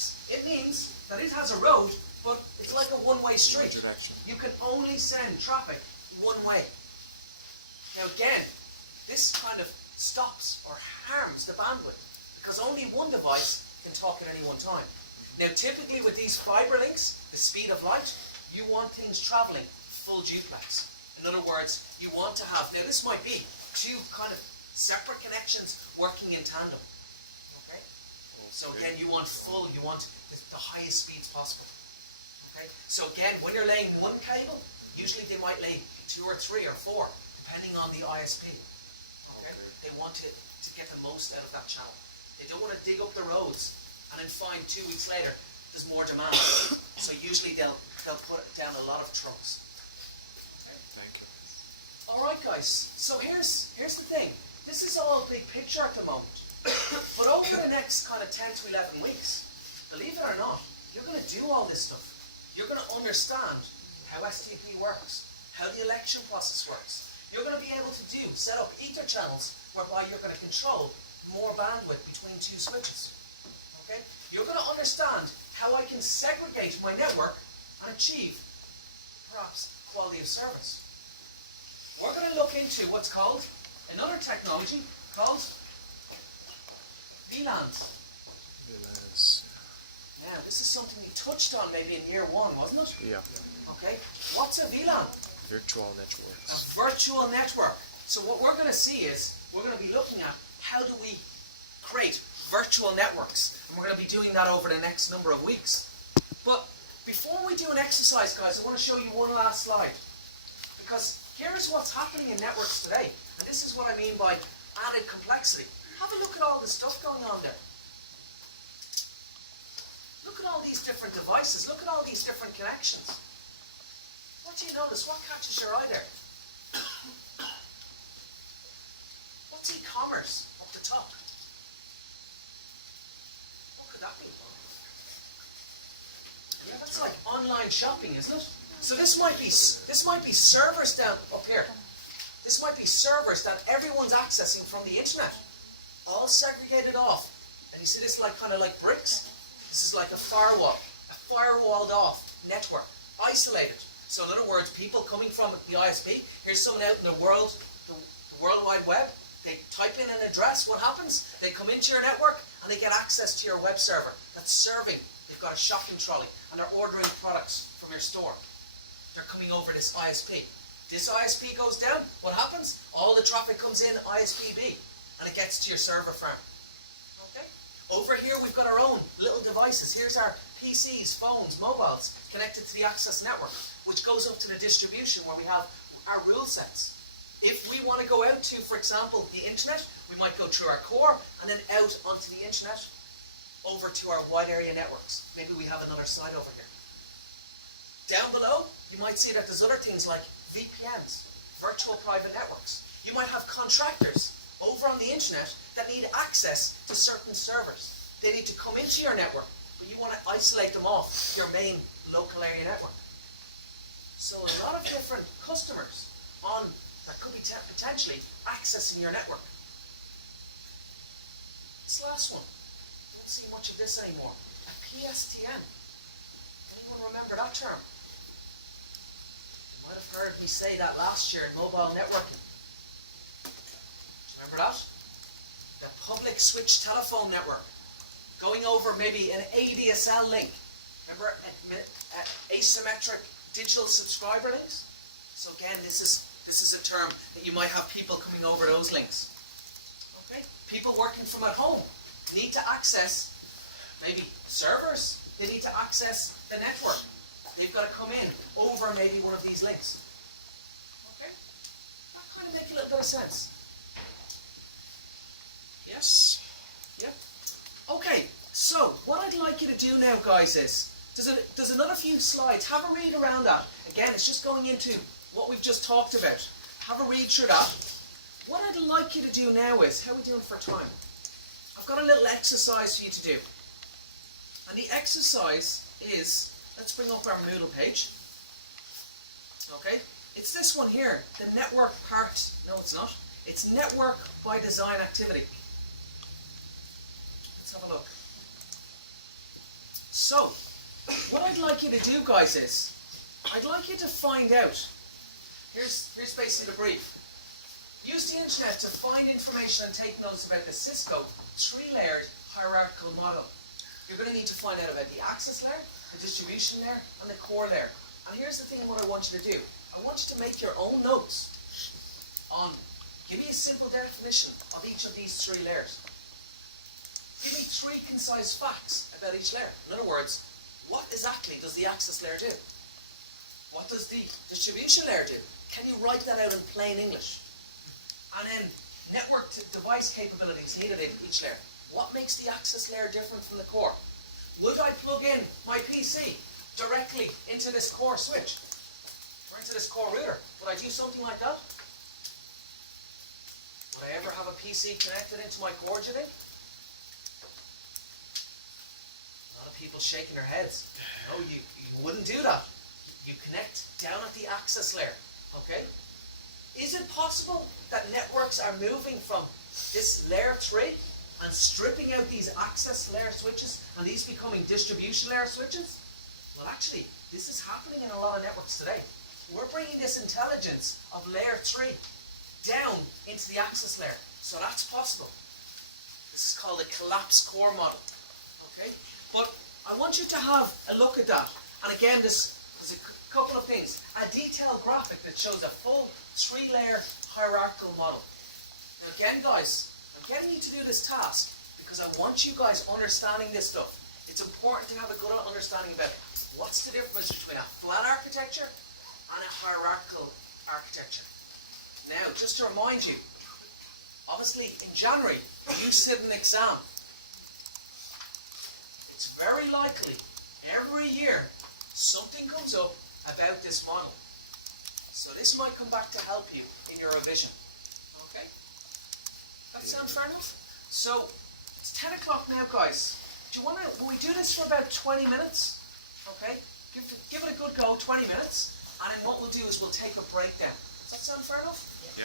duplex. It means that it has a road, but it's like a one-way street. You can only send traffic one way. Now again, this kind of stops or harms the bandwidth because only one device can talk at any one time. Now typically with these fiber links, the speed of light, you want things traveling full duplex. In other words, you want to have, now this might be two kind of separate connections working in tandem. Okay? So again, you want the highest speeds possible. Okay? So again, when you're laying one cable, usually they might lay 2 or 3 or 4, depending on the ISP. Okay? They want to get the most out of that channel. They don't want to dig up the roads and then find 2 weeks later there's more demand. So usually they'll put down a lot of trunks. Okay? Thank you. All right, guys. So here's the thing. This is all big picture at the moment. But over the next kind of 10 to 11 weeks, believe it or not, you're going to do all this stuff. You're going to understand how STP works, how the election process works. You're going to be able to set up ether channels whereby you're going to control more bandwidth between 2 switches. Okay? You're going to understand how I can segregate my network and achieve, perhaps, quality of service. We're going to look into what's called another technology called VLANs. VLANs. Now, this is something we touched on maybe in year 1, wasn't it? Yeah. Okay. What's a VLAN? Virtual networks. A virtual network. So what we're going to see is, we're going to be looking at how do we create virtual networks. And we're going to be doing that over the next number of weeks. But before we do an exercise, guys, I want to show you one last slide. Because here's what's happening in networks today. And this is what I mean by added complexity. Have a look at all the stuff going on there. Look at all these different devices. Look at all these different connections. What do you notice? What catches your eye there? What's e-commerce up the top? What could that be? Yeah, that's like online shopping, isn't it? So this might be servers down up here. This might be servers that everyone's accessing from the internet, all segregated off. And you see this kind of like bricks. This is like a firewalled off network, isolated. So in other words, people coming from the ISP, here's someone out in the World Wide Web, they type in an address, what happens? They come into your network and they get access to your web server that's serving. They've got a shopping trolley and they're ordering products from your store. They're coming over this ISP. This ISP goes down, what happens? All the traffic comes in ISP-B and it gets to your server farm. Okay? Over here we've got our own little devices. Here's our PCs, phones, mobiles connected to the access network, which goes up to the distribution where we have our rule sets. If we want to go out to, for example, the internet, we might go through our core and then out onto the internet over to our wide area networks. Maybe we have another site over here. Down below, you might see that there's other things like VPNs, virtual private networks. You might have contractors over on the internet that need access to certain servers. They need to come into your network, but you want to isolate them off your main local area network. So a lot of different customers that could be potentially accessing your network. This last one, don't see much of this anymore. A PSTN. Anyone remember that term? You might have heard me say that last year in mobile networking. Remember that? The public switch telephone network. Going over maybe an ADSL link. Remember asymmetric digital subscriber links? So again, this is a term that you might have people coming over those links. Okay? People working from at home need to access maybe servers. They need to access the network. They've got to come in over maybe one of these links. Okay? That kind of makes a little bit of sense. Yes? Yep. Okay, so what I'd like you to do now, guys, is there's another few slides. Have a read around that. Again, it's just going into what we've just talked about. Have a read through that. What I'd like you to do now is, how are we doing for time? I've got a little exercise for you to do. And the exercise is, let's bring up our Moodle page. Okay? It's this one here, the network part. No, it's not. It's network by design activity. Let's have a look. So, what I'd like you to do, guys, is I'd like you to find out. Here's basically the brief. Use the internet to find information and take notes about the Cisco three-layered hierarchical model. You're going to need to find out about the access layer, the distribution layer, and the core layer. And here's the thing what I want you to do. I want you to make your own notes on, give me a simple definition of each of these three layers. Give me 3 concise facts about each layer. In other words, what exactly does the access layer do? What does the distribution layer do? Can you write that out in plain English? And then network to device capabilities needed in each layer. What makes the access layer different from the core? Would I plug in my PC directly into this core switch? Or into this core router? Would I do something like that? Would I ever have a PC connected into my core, do you think? A lot of people shaking their heads. No, you wouldn't do that. You connect down at the access layer, okay? Is it possible that networks are moving from this layer 3 and stripping out these access layer switches and these becoming distribution layer switches? Well, actually, this is happening in a lot of networks today. We're bringing this intelligence of layer 3 down into the access layer. So that's possible. This is called a collapsed core model, okay? But I want you to have a look at that. And again, there's a couple of things. A detailed graphic that shows a full 3-layer hierarchical model. Now again, guys, I'm getting you to do this task because I want you guys understanding this stuff. It's important to have a good understanding about what's the difference between a flat architecture and a hierarchical architecture. Now, just to remind you, obviously in January, you sit an exam. It's very likely every year something comes up about this model. So this might come back to help you in your revision. Okay? That sounds fair enough? So, it's 10 o'clock now, guys. Do you want to, will we do this for about 20 minutes? Okay? Give it a good go, 20 minutes. And then what we'll do is we'll take a break then. Does that sound fair enough? Yeah.